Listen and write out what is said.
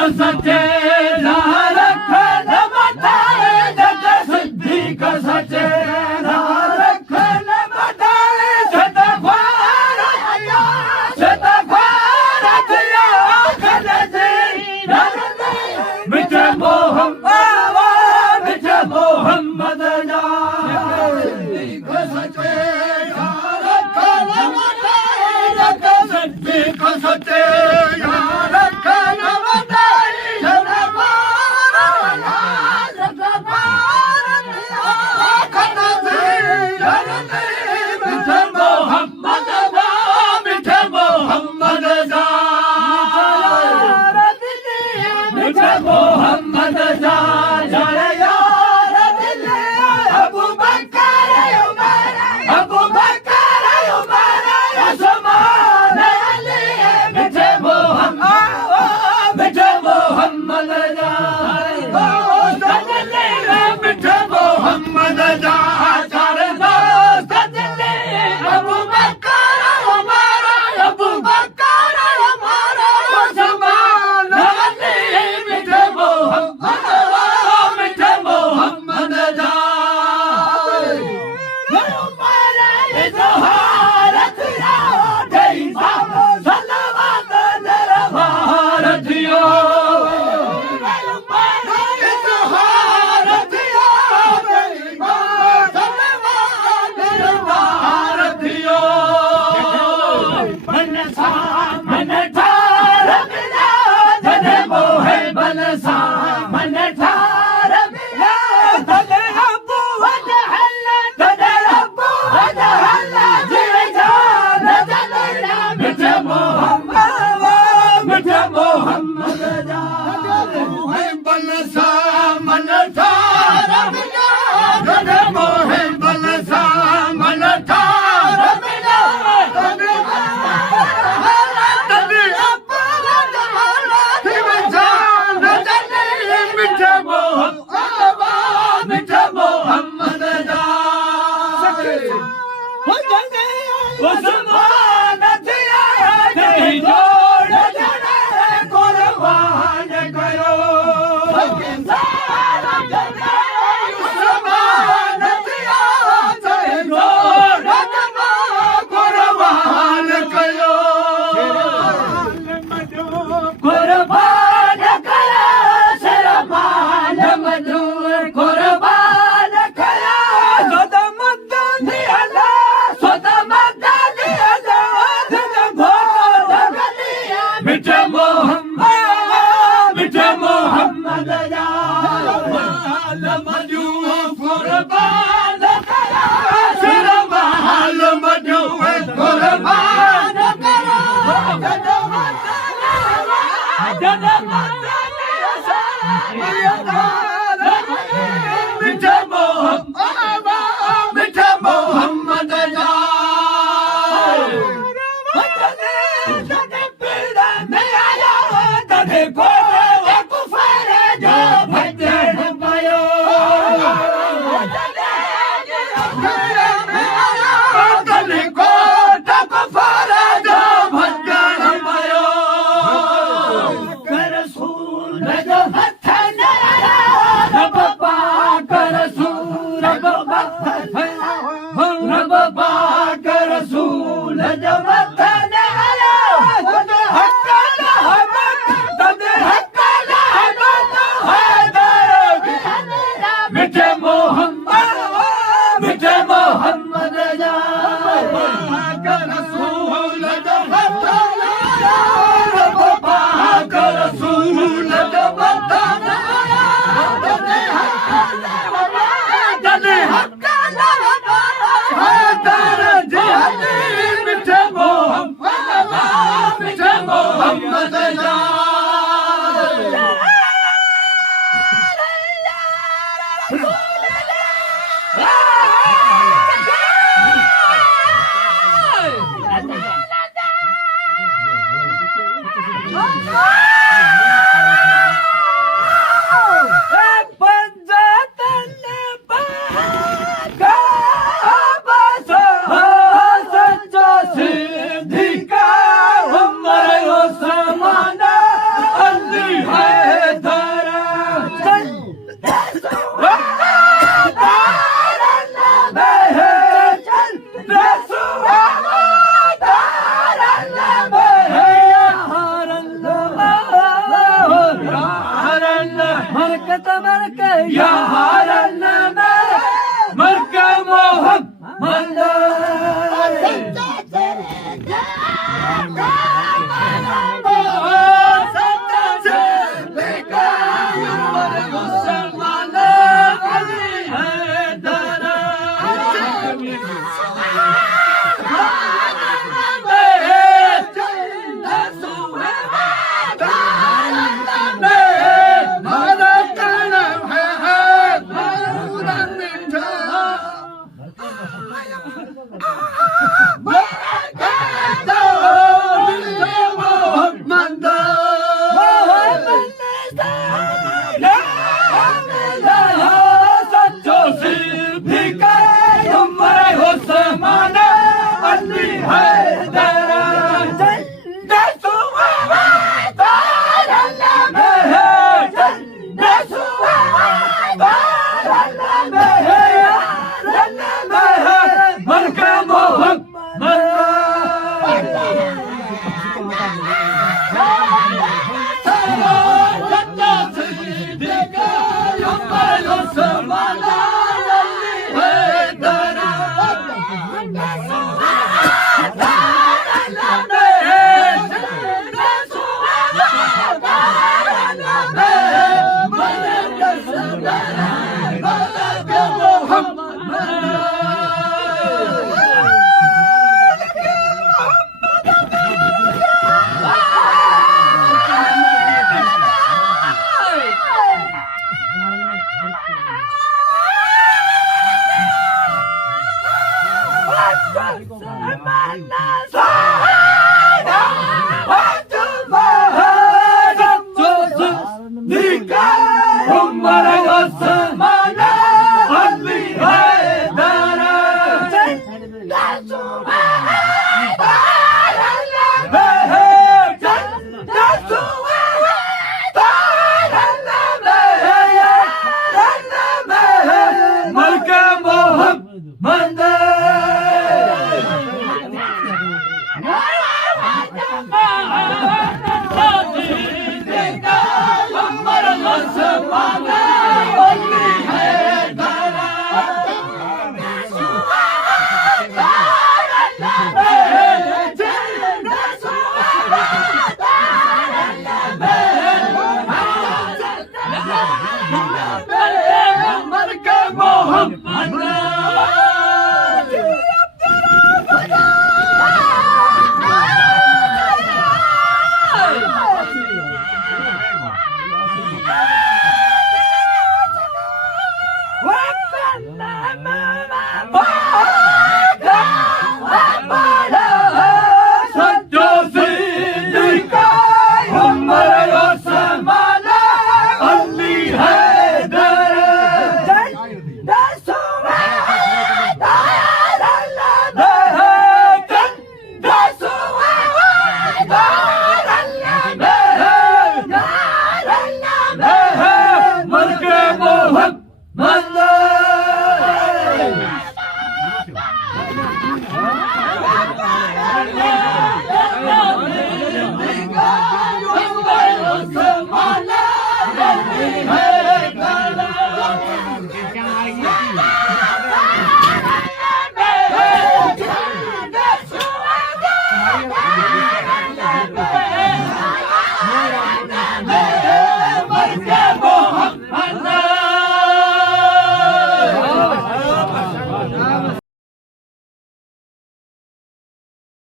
सचे रखन मटाए जग सिद्दीक सचे रखन मटाए शतख्वार दिया खलजी मिठे मोहम्मद जा सिद्दीक सचे रखन मटाए जग सिद्दीक सचे मोहम्मद जा जाने यार दिल अबू बकर उमर उस्मान अली मिठे मोहम्मद जा मिठे मोहम्मद जा चार दोस्त दिल अबू बकर उमर उस्मान अली मिठे मोहम्मद जा भारतिया सलवात भारतियो मन ठार मिला जने मोहे बल सा मन ठार मिला तने अबू वजहल जीवे जान जलना मिठे मोहम्मद जा मोहे बल सा मन ठार मिला जने मोहे बल सा मन ठार मिला तने मिठे मोहम्मद जा उस्मान दिया नहीं जोड़ जने कुर्बान करो उस्मान दिया नहीं जोड़ जने कुर्बान करो कुर्बान करो शरमान मधुर कुर्बान करो सदमत दिया मिठे मोहम्मद जा कुर्बान करो शरमान मधुर कुर्बान करो मिठे मोहम्मद जा तने को कुफर जो भजन पायो तने को कुफर जो भजन पायो रसूल जो हथन रब पाक रसूल रब पाक रसूल जो हथन मिठे मोहम्मद जा रसूल रब पाक रसूल يا هارنا مركب محمد Nikah